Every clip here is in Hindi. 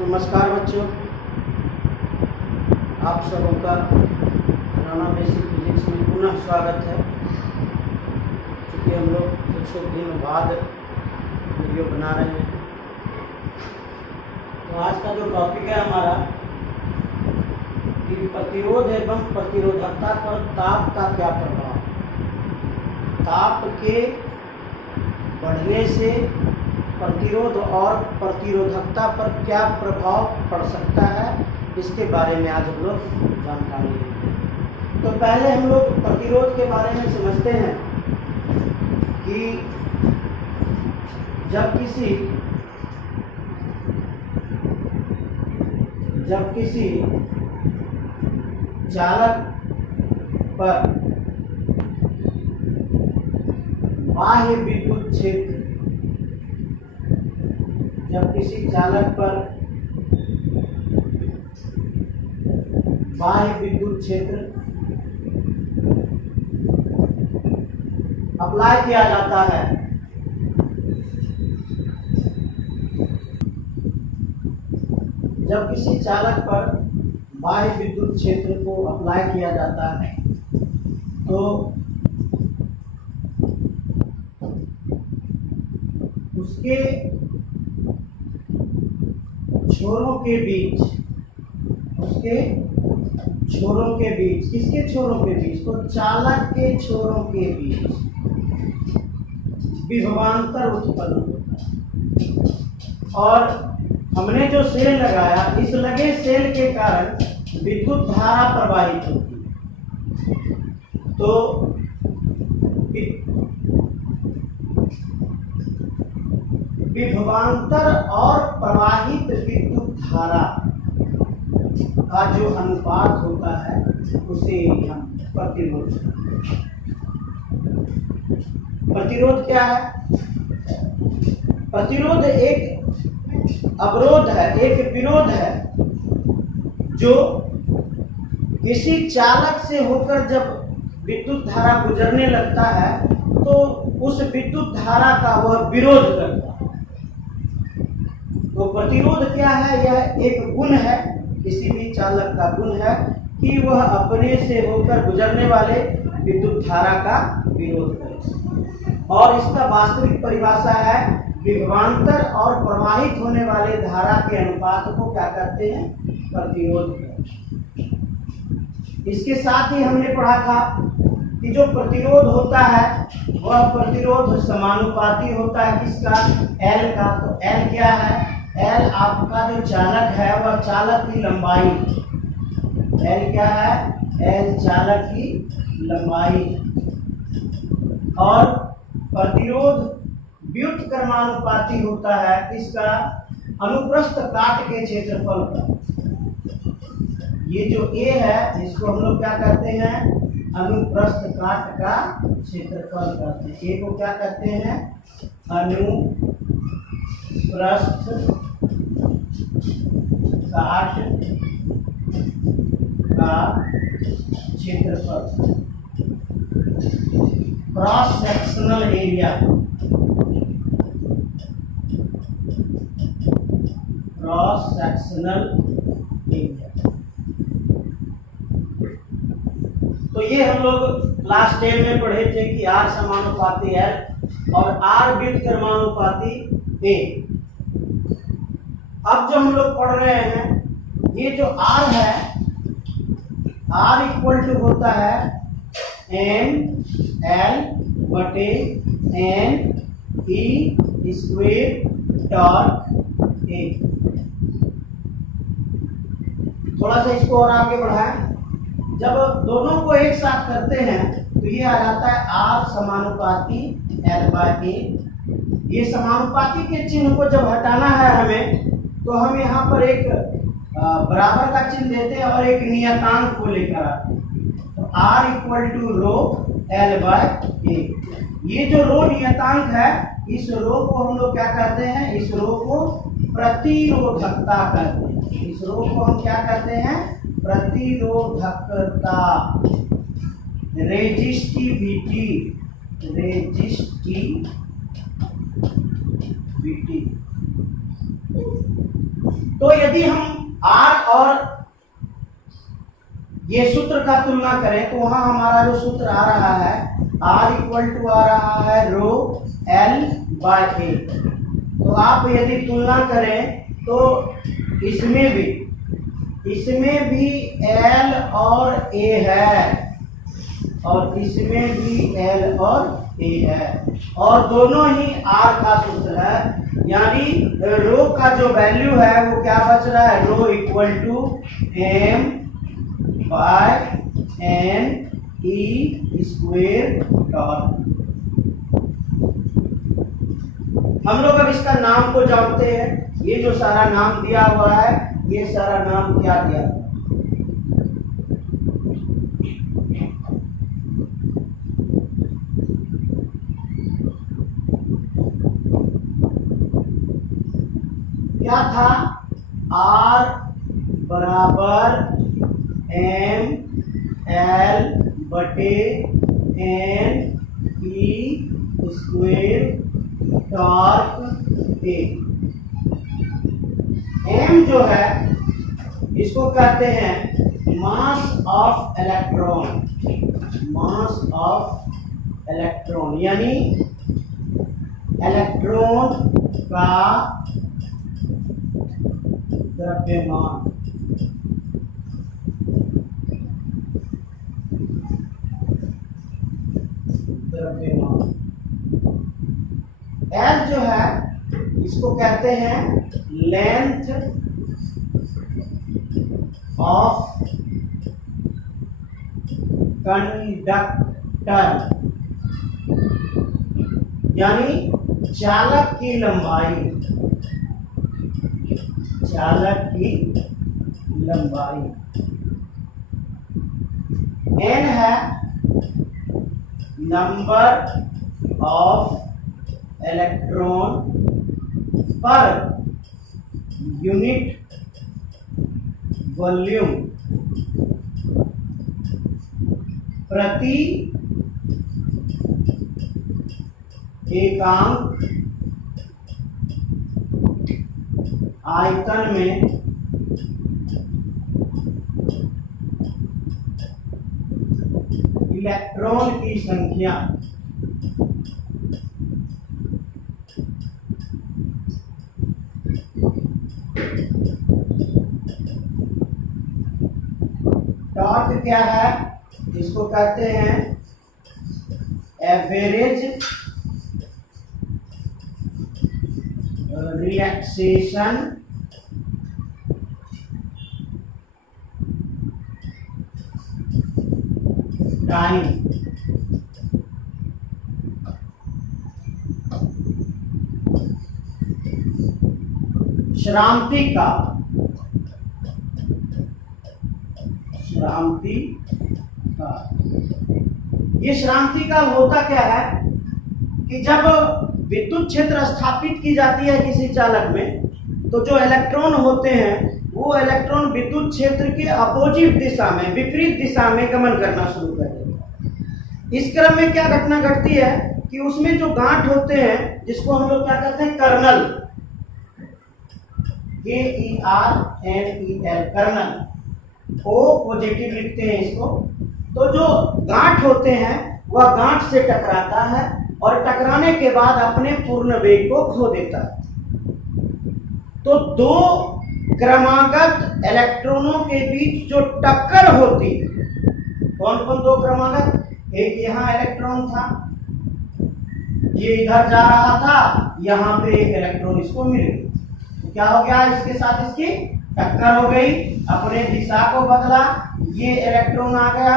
नमस्कार बच्चों, आप सबों का नॉन बेसिक फिजिक्स में पुनः स्वागत है। क्योंकि हम लोग कुछ दिन बाद वीडियो बना रहे हैं, तो आज का जो टॉपिक है हमारा कि प्रतिरोध एवं प्रतिरोधकता पर ताप का क्या प्रभाव। ताप के बढ़ने से प्रतिरोध और प्रतिरोधकता पर क्या प्रभाव पड़ सकता है, इसके बारे में आज हम लोग जानकारी लेंगे। तो पहले हम लोग प्रतिरोध के बारे में समझते हैं कि जब किसी चालक पर बाह्य विद्युत क्षेत्र अप्लाई किया जाता है, जब किसी चालक पर बाह्य विद्युत क्षेत्र को अप्लाई किया जाता है तो उसके छोरों के बीच किसके छोरों के बीच? तो चालक के छोरों के बीच विभवांतर उत्पन्न होता है। और हमने जो सेल लगाया, इस लगे सेल के कारण विद्युत धारा प्रवाहित होती है। तो विभवांतर और प्रवाहित विद्युत धारा का जो अनुपात होता है उसे हम प्रतिरोध। प्रतिरोध क्या है? प्रतिरोध एक अवरोध है, एक विरोध है जो किसी चालक से होकर जब विद्युत धारा गुजरने लगता है तो उस विद्युत धारा का वह विरोध करता है। तो प्रतिरोध क्या है? यह एक गुण है, किसी भी चालक का गुण है कि वह अपने से होकर गुजरने वाले विद्युत धारा का विरोध करे। और इसका वास्तविक परिभाषा है विभवांतर और प्रवाहित होने वाले धारा के अनुपात को क्या कहते हैं? प्रतिरोध कहते हैं। इसके साथ ही हमने पढ़ा था कि जो प्रतिरोध होता है वह प्रतिरोध समानुपाती होता है किसका? L का। तो L क्या है? L आपका जो चालक है वह चालक की लंबाई। L क्या है? L चालक की लंबाई। और प्रतिरोध व्युत्क्रमानुपाती होता है किसका? अनुप्रस्थ काट के क्षेत्रफल का। ये जो A है इसको हम लोग क्या कहते हैं? अनुप्रस्थ काट का क्षेत्रफल कहते हैं। A को क्या कहते हैं? अनुप्रस्थ काट का क्षेत्रफल, cross sectional area, cross sectional area. तो ये हम लोग क्लास 10 में पढ़े थे कि R समानुपाती L और R व्युत्क्रमानुपाती A। अब जो हम लोग पढ़ रहे हैं, ये जो R है, R इक्वल टू होता है NL बटे NE स्क्वायर टॉर्क A। थोड़ा सा इसको और आगे बढ़ाएं। जब दोनों को एक साथ करते हैं तो ये आ जाता है R समानुपाती L बाय A। ये समानुपाती के चिन्ह को जब हटाना है हमें, तो हम यहाँ पर एक बराबर का चिन्ह देते हैं और एक नियतांक को लेकर आते हैं। तो R equal to rho L by A। ये जो रो नियतांक है, इस रो को हम लोग क्या कहते हैं? इस रो को प्रतिरोधकता कहते हैं। इस रो को हम क्या कहते हैं? प्रतिरोधकता, रेजिस्टिविटी, रेजिस्टिविटी। तो यदि हम आर और ये सूत्र का तुलना करें तो वहां हमारा जो सूत्र आ रहा है R इक्वल टू आ रहा है रो L बाय ए। तो आप यदि तुलना करें तो इसमें भी L और A है और इसमें भी L और A है और दोनों ही R का सूत्र है, यानी रो का जो वैल्यू है वो क्या बच रहा है, rho equal to M by N E square torque. हम लोग अब इसका नाम को जानते हैं। ये जो सारा नाम दिया हुआ है, ये सारा नाम क्या दिया, क्या था, R बराबर M L बटे N E स्क्वेयर टॉर्क ए। M जो है इसको कहते हैं mass of electron, mass of electron यानी इलेक्ट्रॉन का द्रव्यमान। L जो है इसको कहते हैं लेंथ ऑफ कंडक्टर, यानी चालक की लंबाई, चालक की लंबाई। N है number of electron per unit volume प्रति एकांक आयतन में इलेक्ट्रॉन की संख्या। टॉर्क क्या है, इसको कहते हैं एवरेज रिलैक्सेशन टाइम। श्रांति काल, श्रांति काल, ये श्रांति काल होता क्या है कि जब विद्युत क्षेत्र स्थापित की जाती है किसी चालक में, तो जो इलेक्ट्रॉन होते हैं वो इलेक्ट्रॉन विद्युत क्षेत्र के अपोजिट दिशा में, विपरीत दिशा में गमन करना शुरू कर देते हैं। इस क्रम में क्या घटना घटती है कि उसमें जो गांठ होते हैं, जिसको हम लोग क्या कहते हैं, kernel, KERNEL, kernel, O positive लिखते हैं इसको। तो जो गांठ होते हैं वह गांठ से टकराता है और टकराने के बाद अपने पूर्ण वेग को खो देता है। तो दो क्रमागत इलेक्ट्रॉनों के बीच जो टक्कर होती है, कौन कौन दो क्रमागत, एक यहाँ इलेक्ट्रॉन था, ये इधर जा रहा था, यहाँ पे एक इलेक्ट्रॉन इसको मिल गया, तो क्या हो गया, इसके साथ इसकी टक्कर हो गई, अपने दिशा को बदला, ये इलेक्ट्रॉन आ गया,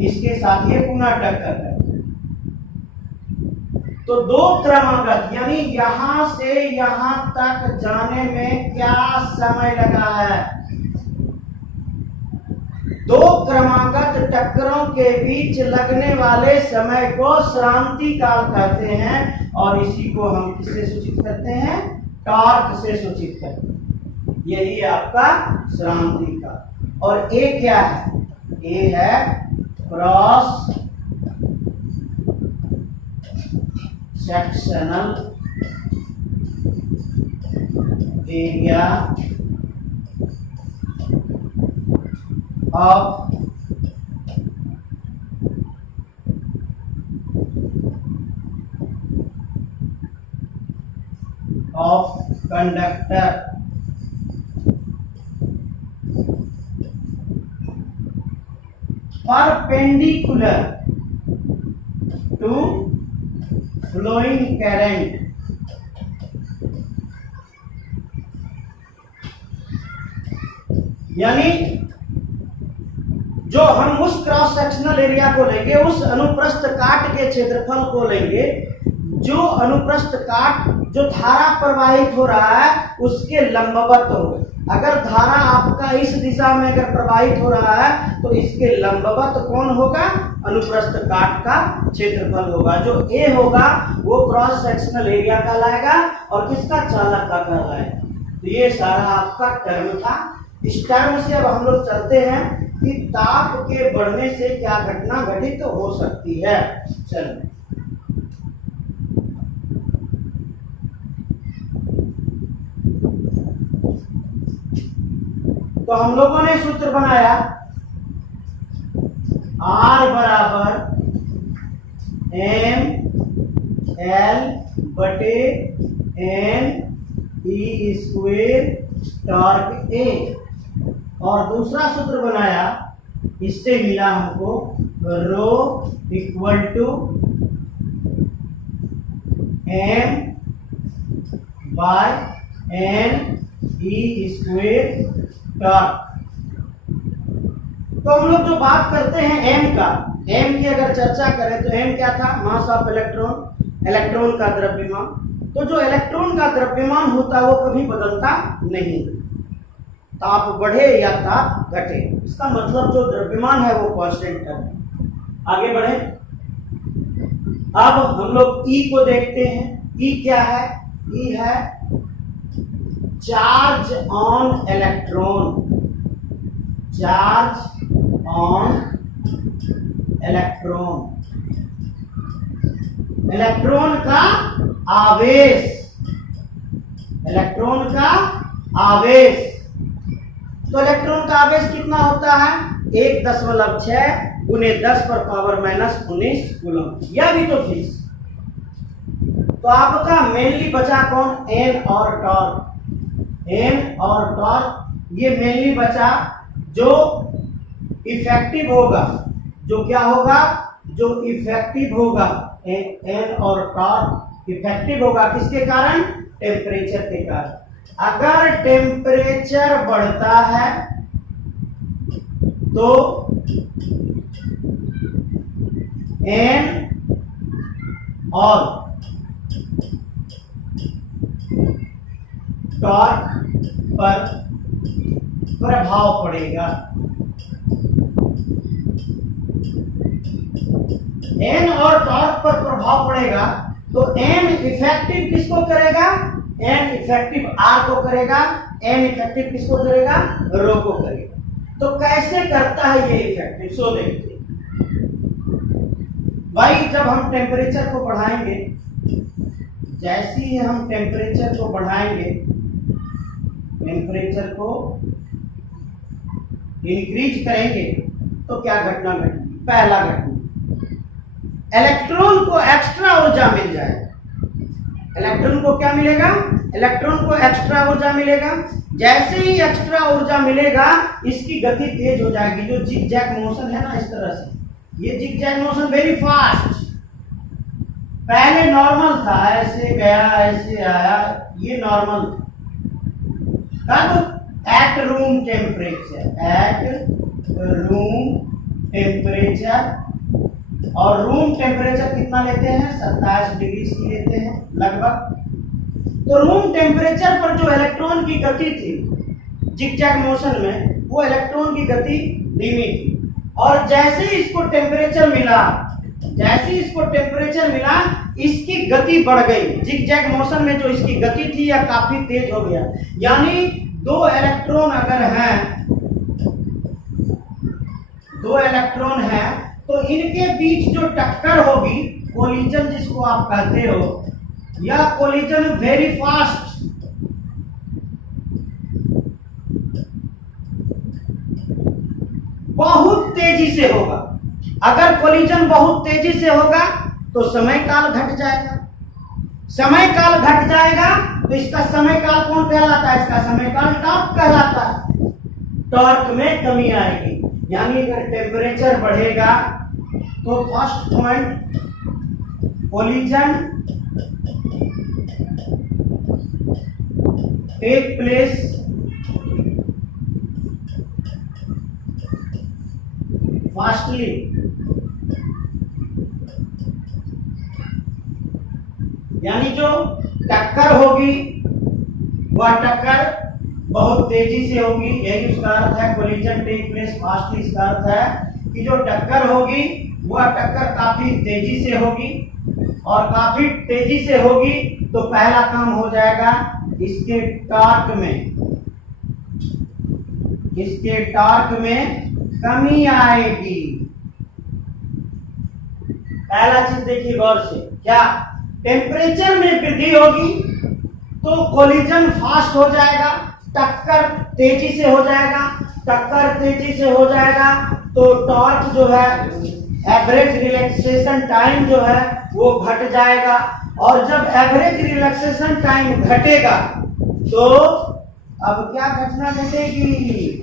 इसके साथ ये पुनः टक्कर है। तो दो क्रमागत यानी यहां से यहां तक जाने में क्या समय लगा है, दो क्रमागत टक्करों के बीच लगने वाले समय को श्रांति काल कहते हैं और इसी को हम किससे सूचित करते हैं, टॉर्क से सूचित करते हैं। यही है आपका श्रांति काल। और ए क्या है, ए है cross sectional area of conductor perpendicular to flowing current, यानी जो हम उस क्रॉस सेक्शनल एरिया को लेंगे, उस अनुप्रस्थ काट के क्षेत्रफल को लेंगे, जो अनुप्रस्थ काट जो धारा प्रवाहित हो रहा है उसके लंबवत होगा। अगर धारा आपका इस दिशा में अगर प्रवाहित हो रहा है तो इसके लंबवत कौन होगा? अनुप्रस्थ काट का क्षेत्रफल होगा। जो ए होगा वो क्रॉस सेक्शनल एरिया कहलाएगा और किसका? चालक का कहलाएगा। तो ये सारा आपका टर्म था। इस टर्म से अब हम लोग चलते हैं कि ताप के बढ़ने से क्या घटना घटित हो सकती है। चलो तो हम लोगों ने सूत्र बनाया R बराबर M L बटे N E square torque A, और दूसरा सूत्र बनाया, इससे मिला हमको rho equal to M by N E square torque. तो हम लोग जो बात करते हैं m का, m की अगर चर्चा करें तो m क्या था? मास ऑफ इलेक्ट्रॉन, इलेक्ट्रॉन का द्रव्यमान। तो जो इलेक्ट्रॉन का द्रव्यमान होता है वो कभी बदलता नहीं, ताप बढ़े या ताप घटे, इसका मतलब जो द्रव्यमान है वो कांस्टेंट है। आगे बढ़े, अब हम लोग E को देखते हैं। E क्या है? E है charge on electron, charge on electron, electron का आवेश, इलेक्ट्रॉन का आवेश। तो इलेक्ट्रॉन का आवेश कितना होता है? 1.6 गुने 10 पर पावर माइनस 19 कूलम। यह भी तो फिक्स। तो आपका मेनली बचा कौन? N और टॉर्क। N और टॉर्क ये मेनली बचा जो इफेक्टिव होगा, जो क्या होगा? जो इफेक्टिव होगा। N और टॉर्क इफेक्टिव होगा किसके कारण? टेम्परेचर के कारण। अगर टेम्परेचर बढ़ता है तो N और टॉर्क पर प्रभाव पड़ेगा। N और टॉर्क पर प्रभाव पड़ेगा तो N इफेक्टिव किसको करेगा? N इफेक्टिव R को करेगा, N इफेक्टिव किसको करेगा? रो को करेगा। तो कैसे करता है ये इफेक्टिव? सो देखते भाई, जब हम टेम्परेचर को बढ़ाएंगे, जैसे ही हम टेम्परेचर को बढ़ाएंगे, टेम्परेचर को इंक्रीज करेंगे तो क्या घटना घटेगी? पहला घटना, इलेक्ट्रॉन को एक्स्ट्रा ऊर्जा मिल जाएगा। इलेक्ट्रॉन को क्या मिलेगा? इलेक्ट्रॉन को एक्स्ट्रा ऊर्जा मिलेगा। जैसे ही एक्स्ट्रा ऊर्जा मिलेगा इसकी गति तेज हो जाएगी। जो जिग जैग मोशन है ना, इस तरह से ये zig zag motion very fast. पहले नॉर्मल था, ऐसे गया ऐसे आया, ये नॉर्मल था। तब at room temperature, at room temperature, और रूम टेम्परेचर कितना लेते हैं? 27 डिग्री सी लेते हैं लगभग। तो रूम टेम्परेचर पर जो इलेक्ट्रॉन की गति थी जिगजैग मोशन में, वो इलेक्ट्रॉन की गति धीमी थी। और जैसे ही इसको टेम्परेचर मिला, जैसे ही इसको टेम्परेचर मिला, इसकी गति बढ़ गई। जिगजैग मोशन में जो इसकी गति थी यह काफी तेज हो गया। यानी दो इलेक्ट्रॉन अगर हैं, दो इलेक्ट्रॉन हैं, तो इनके बीच जो टक्कर होगी, कोलिजन जिसको आप कहते हो, यह कोलिजन वेरी फास्ट तेजी से होगा। अगर कोलिजन बहुत तेजी से होगा तो समय काल घट जाएगा। समय काल घट जाएगा तो इसका समय काल कौन कहलाता है? इसका समय काल टॉर्क कहलाता है। टॉर्क में कमी आएगी, यानी अगर टेम्परेचर बढ़ेगा तो first point collision take place fastly, यानी जो टक्कर होगी वह टक्कर बहुत तेजी से होगी, यही उसका अर्थ है कोलिजन टेक प्लेस फास्टली। इसका अर्थ है कि जो टक्कर होगी वह टक्कर काफी तेजी से होगी, और काफी तेजी से होगी तो पहला काम हो जाएगा इसके टॉर्क में कमी आएगी। पहला चीज देखिए गौर से, क्या टेम्परेचर में वृद्धि होगी तो कोलिजन फास्ट हो जाएगा, टक्कर तेजी से हो जाएगा। टक्कर तेजी से हो जाएगा तो टॉर्क जो है, एवरेज रिलैक्सेशन टाइम जो है वो घट जाएगा, और जब एवरेज रिलैक्सेशन टाइम घटेगा तो अब क्या घटना घटेगी?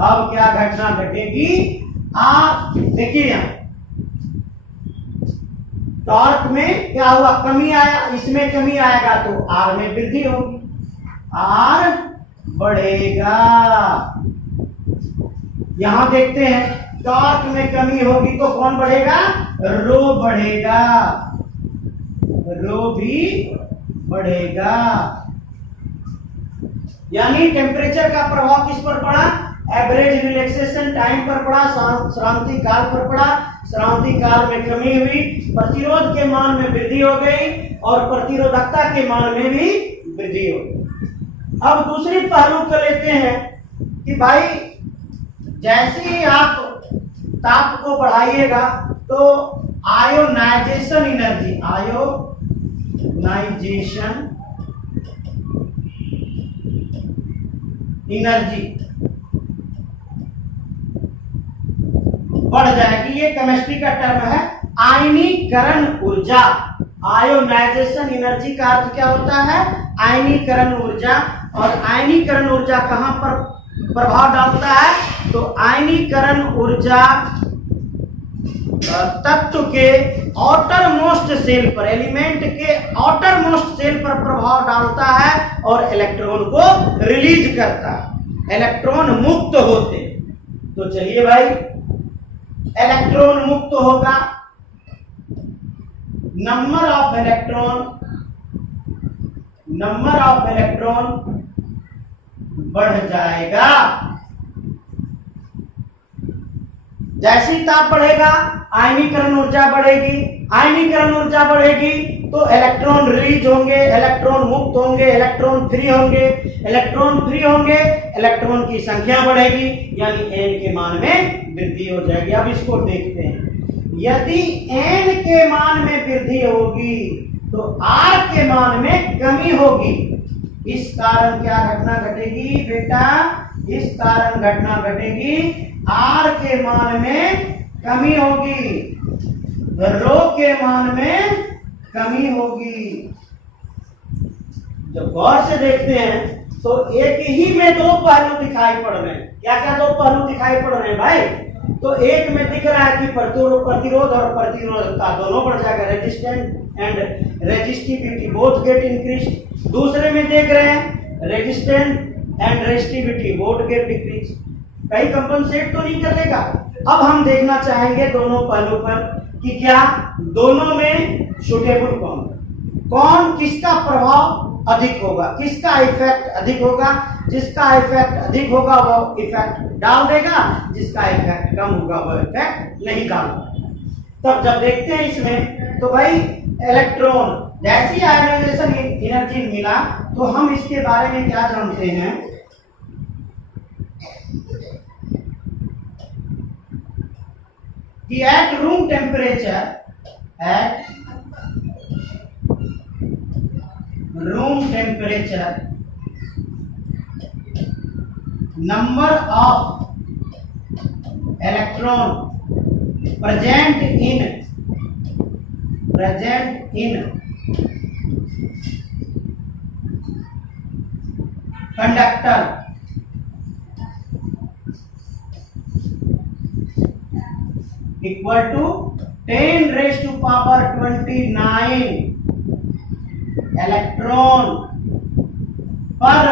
अब क्या घटना घटेगी? आप देखिए यहां टॉर्क में क्या हुआ? कमी आया, इसमें कमी आएगा तो आर में वृद्धि होगी, आर बढ़ेगा। यहां देखते हैं टॉर्क में कमी होगी तो कौन बढ़ेगा? रो बढ़ेगा, रो भी बढ़ेगा। यानी टेम्परेचर का प्रभाव किस पर पड़ा? एवरेज रिलैक्सेशन टाइम पर पड़ा, श्रांति काल पर पड़ा। श्रांति काल में कमी हुई, प्रतिरोध के मान में वृद्धि हो गई, और प्रतिरोधकता के मान में भी वृद्धि हो गई। अब दूसरी पहलू को लेते हैं कि भाई जैसे ही आप ताप को बढ़ाइएगा तो आयोनाइजेशन एनर्जी, आयोनाइजेशन एनर्जी बढ़ जाएगी। ये केमिस्ट्री का टर्म है आयनीकरण ऊर्जा। आयोनाइजेशन एनर्जी का अर्थ क्या होता है? आयनीकरण ऊर्जा। और आयनीकरण ऊर्जा कहां पर प्रभाव डालता है? तो आयनीकरण ऊर्जा तत्व के आउटर मोस्ट सेल पर, एलिमेंट के आउटर मोस्ट सेल पर प्रभाव डालता है और इलेक्ट्रॉन को रिलीज करता है, इलेक्ट्रॉन मुक्त होते। तो चलिए भाई, इलेक्ट्रॉन मुक्त होगा, नंबर ऑफ इलेक्ट्रॉन बढ़ जाएगा। जैसे ही ताप बढ़ेगा आयनीकरण ऊर्जा बढ़ेगी, आयनीकरण ऊर्जा बढ़ेगी तो इलेक्ट्रॉन रिलीज होंगे, इलेक्ट्रॉन मुक्त होंगे, इलेक्ट्रॉन फ्री होंगे, इलेक्ट्रॉन फ्री होंगे, इलेक्ट्रॉन की संख्या बढ़ेगी, यानी n के मान में वृद्धि हो जाएगी। अब इसको देखते हैं, यदि n के मान में वृद्धि होगी तो r के मान में कमी होगी। इस कारण क्या घटना घटेगी बेटा? इस कारण घटना घटेगी r के मान में कमी होगी, रो के मान में कमी होगी। जब गौर से देखते हैं तो एक ही में दो पहलू दिखाई पड़ रहे हैं। क्या क्या दो पहलू दिखाई पड़ रहे हैं भाई? तो एक में दिख रहा है कि प्रतिरोध और प्रतिरोधकता दोनों बढ़ जाएगा, resistance and resistivity both get increase. दूसरे में देख रहे हैं resistance and resistivity both get decrease. कहीं कंपनसेट तो नहीं कर लेगा। अब हम देखना चाहेंगे दोनों पहलू पर कि क्या दोनों में सुटेबल कौन, किसका प्रभाव अधिक होगा, किसका इफेक्ट अधिक होगा। जिसका इफेक्ट अधिक होगा वो इफेक्ट डाल देगा, जिसका इफेक्ट कम होगा वो इफेक्ट नहीं डालेगा। तब जब देखते हैं इसमें तो भाई इलेक्ट्रॉन जैसी आयोनाइजेशन एनर्जी मिला तो हम इसके बारे में क्या जानते हैं कि at room temperature, number of electron present in conductor equal to 10⁻29 electron per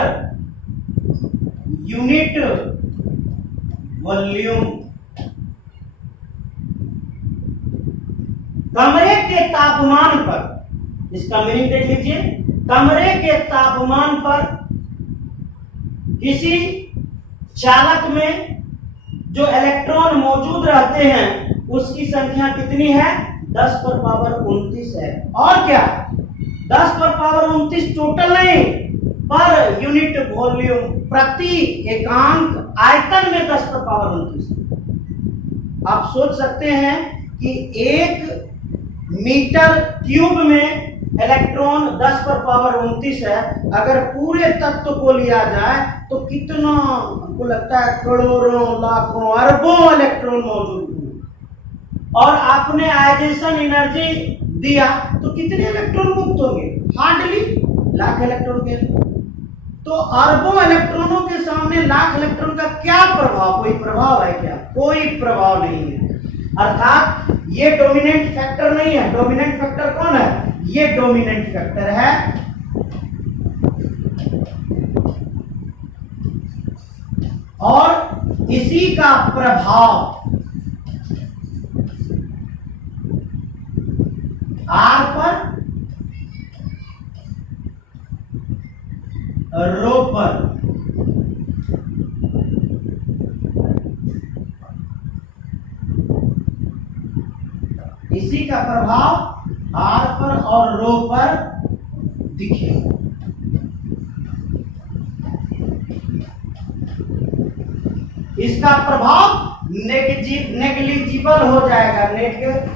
unit volume. कमरे के तापमान पर, इसका मीनिंग देख लीजिए, कमरे के तापमान पर किसी चालक में जो इलेक्ट्रॉन मौजूद रहते हैं उसकी संख्या कितनी है? 10⁻29 है। और क्या? 10⁻29 टोटल नहीं, पर यूनिट वॉल्यूम, प्रति एकांक आयतन में 10⁻29। आप सोच सकते हैं कि 1 मीटर क्यूब में इलेक्ट्रॉन 10⁻29 है। अगर पूरे तत्व को लिया जाए तो कितना, हमको लगता है करोड़ों, लाखों, अरबों इलेक्ट्रॉन मौजूद हैं। और आपने आयोजेशन एनर्जी दिया तो कितने इलेक्ट्रॉन मुक्त होंगे? हार्डली लाख इलेक्ट्रॉन के। तो अरबों इलेक्ट्रॉनों के सामने लाख इलेक्ट्रॉन का क्या प्रभाव? कोई प्रभाव है क्या? कोई प्रभाव नहीं है। अर्थात ये डोमिनेंट फैक्टर नहीं है। डोमिनेंट फैक्टर कौन है? ये डोमिनेंट फैक्टर है और इसी का प्रभाव आर पर, रो पर, इसी का प्रभाव आर पर और रो पर दिखेगा। इसका प्रभाव नेग्लिजिबल हो जाएगा। नेग्लिजिबल,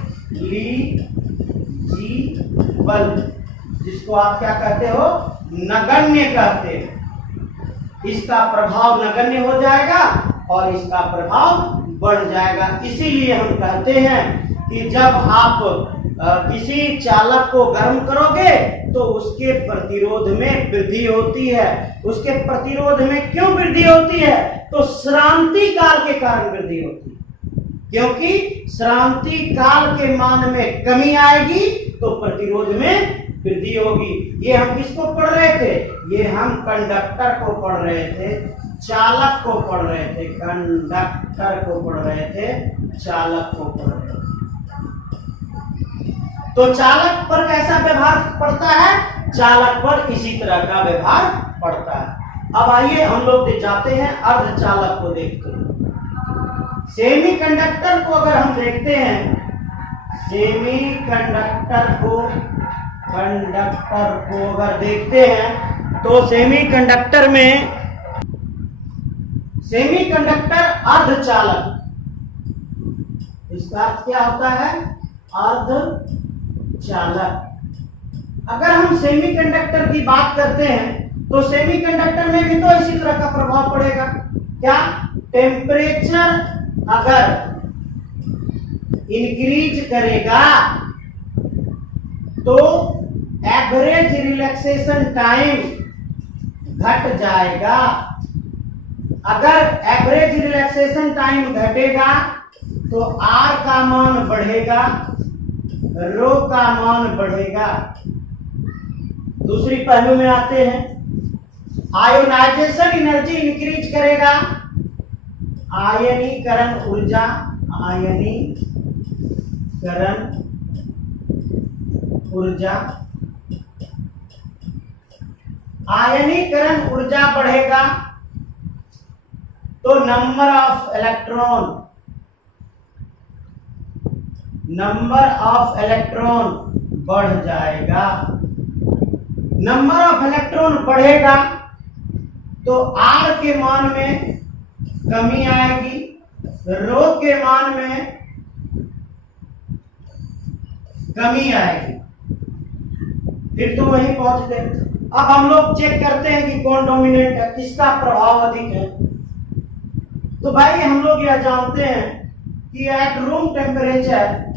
जिसको आप क्या कहते हो? नगण्य कहते हैं। इसका प्रभाव नगण्य हो जाएगा और इसका प्रभाव बढ़ जाएगा। इसीलिए हम कहते हैं कि जब आप किसी चालक को गर्म करोगे तो उसके प्रतिरोध में वृद्धि होती है। उसके प्रतिरोध में क्यों वृद्धि होती है? तो श्रांति काल के कारण वृद्धि होती है, क्योंकि श्रांति काल के मान में कमी आएगी तो प्रतिरोध में वृद्धि होगी। ये हम किसको पढ़ रहे थे? ये हम कंडक्टर को पढ़ रहे थे, चालक को पढ़ रहे थे, कंडक्टर को पढ़ रहे थे, चालक को पढ़ रहे थे। तो चालक पर कैसा व्यवहार पड़ता है? चालक पर इसी तरह का व्यवहार पड़ता है। अब आइए हम लोग जाते हैं अर्धचालक को देखते हैं। सेमी कंडक्टर को अगर हम देखते हैं, सेमी कंडक्टर को अगर देखते हैं तो सेमी कंडक्टर अर्धचालक, इसका अर्थ क्या होता है? अर्धचालक। अगर हम सेमीकंडक्टर की बात करते हैं तो सेमीकंडक्टर में भी तो इसी तरह का प्रभाव पड़ेगा। क्या? टेम्परेचर अगर इंक्रीज करेगा तो एवरेज रिलैक्सेशन टाइम घट जाएगा। अगर एवरेज रिलैक्सेशन टाइम घटेगा तो आर का मान बढ़ेगा, रो का मान बढ़ेगा। दूसरी पहलू में आते हैं, आयोनाइजेशन एनर्जी इंक्रीज करेगा, आयनीकरण ऊर्जा, आयनीकरण ऊर्जा, आयनीकरण ऊर्जा बढ़ेगा तो नंबर ऑफ इलेक्ट्रॉन बढ़ जाएगा। नंबर ऑफ इलेक्ट्रॉन बढ़ेगा तो आर के मान में कमी आएगी, रो के मान में कमी आएगी। फिर तो वहीं पहुंचते। अब हम लोग चेक करते हैं कि कौन डोमिनेंट है, किसका प्रभाव अधिक है। तो भाई हम लोग यह जानते हैं कि at room temperature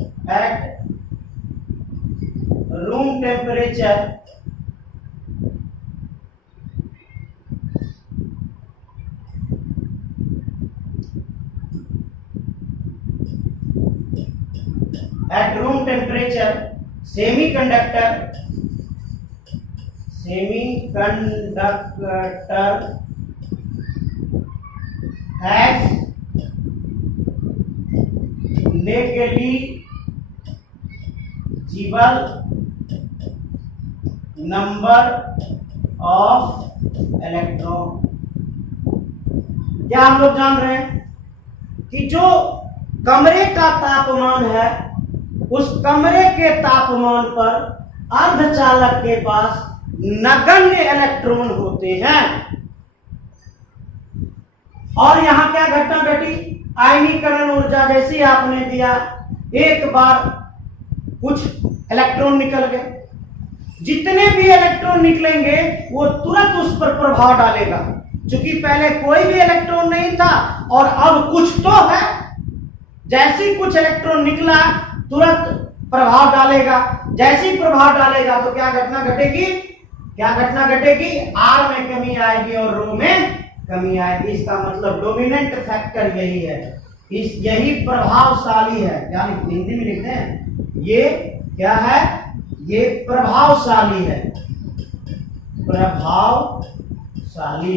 semiconductor has negligible number of electron। क्या हम लोग जान रहे हैं कि जो कमरे का तापमान है, उस कमरे के तापमान पर अर्धचालक के पास नगण्य इलेक्ट्रॉन होते हैं। और यहां क्या घटना घटी, आयनीकरण ऊर्जा जैसी आपने दिया, एक बार कुछ इलेक्ट्रॉन निकल गए, जितने भी इलेक्ट्रॉन निकलेंगे वो तुरंत उस पर प्रभाव डालेगा। क्योंकि पहले कोई भी इलेक्ट्रॉन नहीं था और अब कुछ तो है, जैसे ही कुछ इलेक्ट्रॉन निकला तुरंत प्रभाव डालेगा। जैसे ही प्रभाव डालेगा तो क्या घटना घटेगी, आर में कमी आएगी और रो में कमी आएगी। इसका मतलब डोमिनेंट फैक्टर यही है, यही प्रभावशाली है। क्या हिंदी में लिखते हैं, ये क्या है, ये प्रभावशाली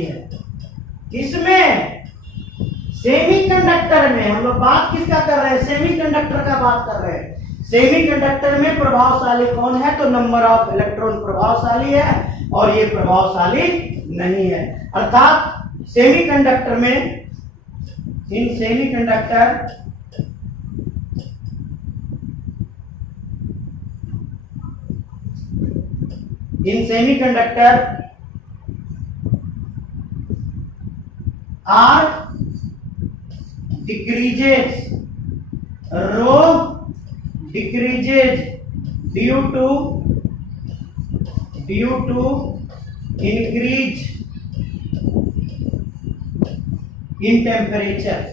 है, किसमें, सेमीकंडक्टर में। हम लोग बात किसका कर रहे हैं, सेमीकंडक्टर का बात कर रहे हैं। सेमीकंडक्टर में प्रभावशाली कौन है, तो नंबर ऑफ इलेक्ट्रॉन प्रभावशाली है और ये प्रभावशाली नहीं है। अर्थात सेमीकंडक्टर में, in semiconductor R decreases, rho decreases due to increase in temperature।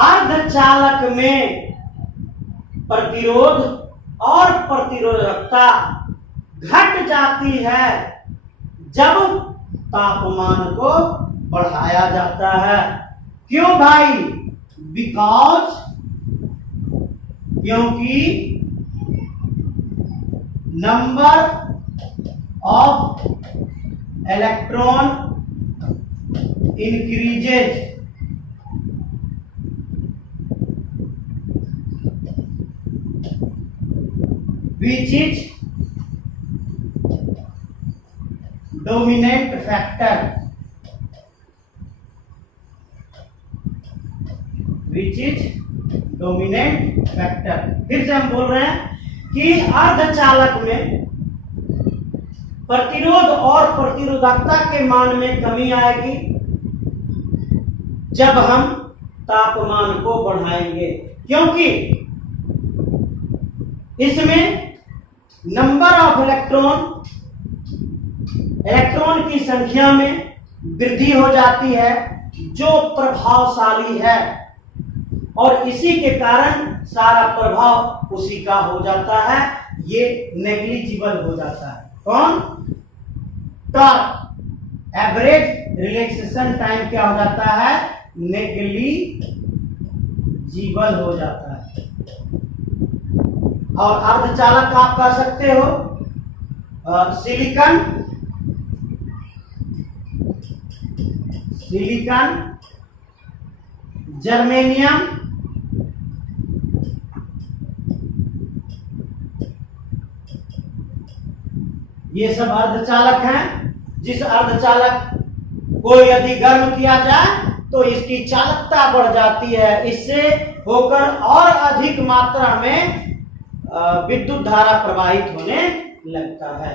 अर्धचालक में प्रतिरोध और प्रतिरोधकता घट जाती है जब तापमान को बढ़ाया जाता है। क्यों भाई, क्योंकि number of electron increases which is dominant factor, फिर से हम बोल रहे हैं कि अर्धचालक में प्रतिरोध और प्रतिरोधकता के मान में कमी आएगी जब हम तापमान को बढ़ाएंगे, क्योंकि इसमें नंबर ऑफ इलेक्ट्रॉन की संख्या में वृद्धि हो जाती है जो प्रभावशाली है, और इसी के कारण सारा प्रभाव उसी का हो जाता है, ये नेग्लिजिबल हो जाता है। कौन, टॉर्क, एवरेज रिलैक्सेशन टाइम क्या हो जाता है, नेग्लिजिबल हो जाता है। और अर्धचालक आप कह सकते हो सिलिकॉन, जर्मेनियम, ये सब अर्धचालक हैं। जिस अर्धचालक को यदि गर्म किया जाए तो इसकी चालकता बढ़ जाती है, इससे होकर और अधिक मात्रा में विद्युत धारा प्रवाहित होने लगता है।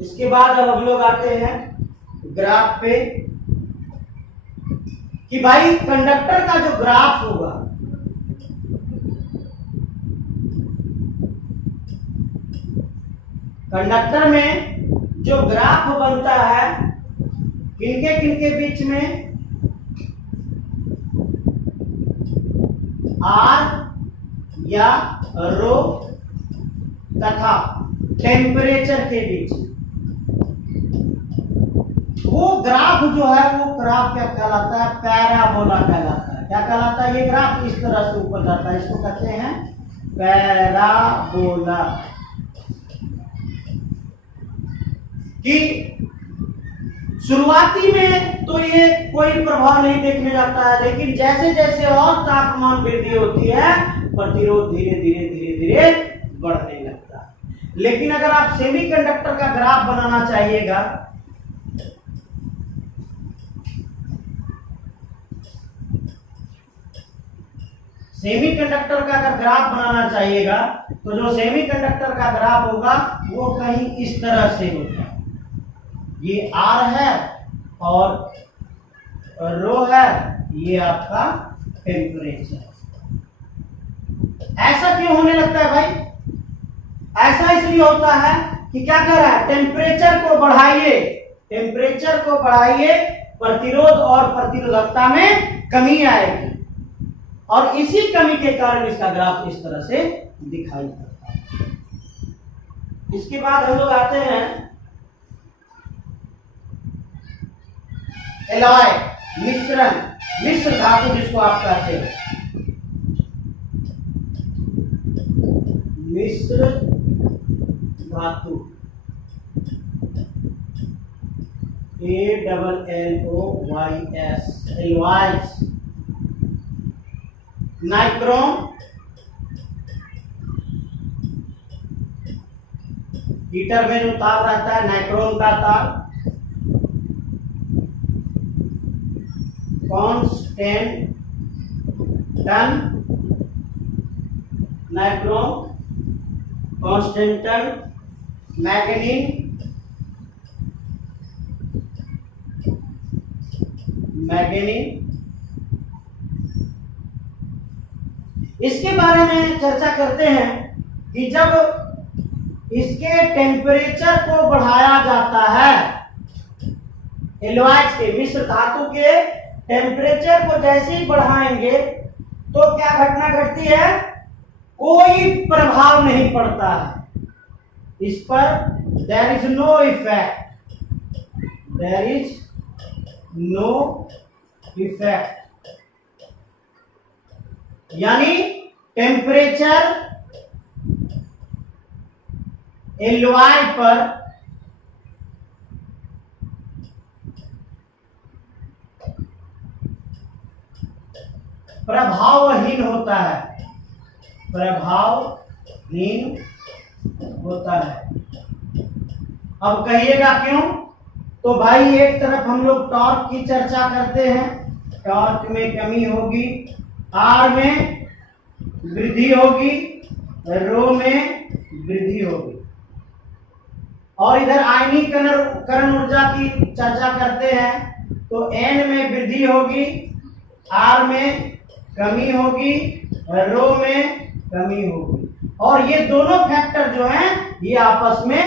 इसके बाद अब हम लोग आते हैं ग्राफ पे कि भाई कंडक्टर का जो ग्राफ होगा, कंडक्टर में जो ग्राफ बनता है किनके किनके बीच में, आर या रो तथा टेम्परेचर के बीच। वो ग्राफ जो है वो ग्राफ क्या कहलाता है, पैराबोला कहलाता है। क्या कहलाता है, ये ग्राफ इस तरह से ऊपर जाता है, इसको कहते हैं पैराबोला। कि शुरुआती में तो ये कोई प्रभाव नहीं देखने जाता है, लेकिन जैसे जैसे और तापमान वृद्धि होती है प्रतिरोध धीरे धीरे धीरे धीरे बढ़ने लगता है। लेकिन अगर आप सेमीकंडक्टर का ग्राफ बनाना चाहिएगा, सेमीकंडक्टर का अगर ग्राफ बनाना चाहिएगा तो जो सेमीकंडक्टर का ग्राफ होगा वो कहीं इस तरह से होगा। ये आर है और रो है, ये आपका टेम्परेचर। ऐसा क्यों होने लगता है भाई? ऐसा इसलिए होता है कि क्या कर रहा है, टेम्परेचर को बढ़ाइए, टेम्परेचर को बढ़ाइए, प्रतिरोध और प्रतिरोधकता में कमी आएगी, और इसी कमी के कारण इसका ग्राफ इस तरह से दिखाई देता है। इसके बाद हम लोग आते हैं एलॉय, मिश्रण, मिश्र धातु जिसको आप कहते हैं, मिश्र धातु, ALLOYS, एलॉयज। नाइक्रोम, हीटर में जो तार रहता है नाइक्रोम का तार। Constantan, nichrome, constantan, मैग्नीन, मैग्नीन। इसके बारे में चर्चा करते हैं कि जब इसके टेम्परेचर को बढ़ाया जाता है, एलॉयज के, मिश्र धातु के टेम्परेचर को जैसे ही बढ़ाएंगे तो क्या घटना घटती है, कोई प्रभाव नहीं पड़ता है इस पर, there is no effect, there is no effect. यानी टेम्परेचर एलॉय पर प्रभावहीन होता है, प्रभावहीन होता है। अब कहिएगा क्यों? तो भाई एक तरफ हम लोग टॉर्क की चर्चा करते हैं, टॉर्क में कमी होगी, आर में वृद्धि होगी, रो में वृद्धि होगी, और इधर आयनीकरण ऊर्जा की चर्चा करते हैं तो एन में वृद्धि होगी, आर में कमी होगी, रो में कमी होगी, और ये दोनों फैक्टर जो हैं ये आपस में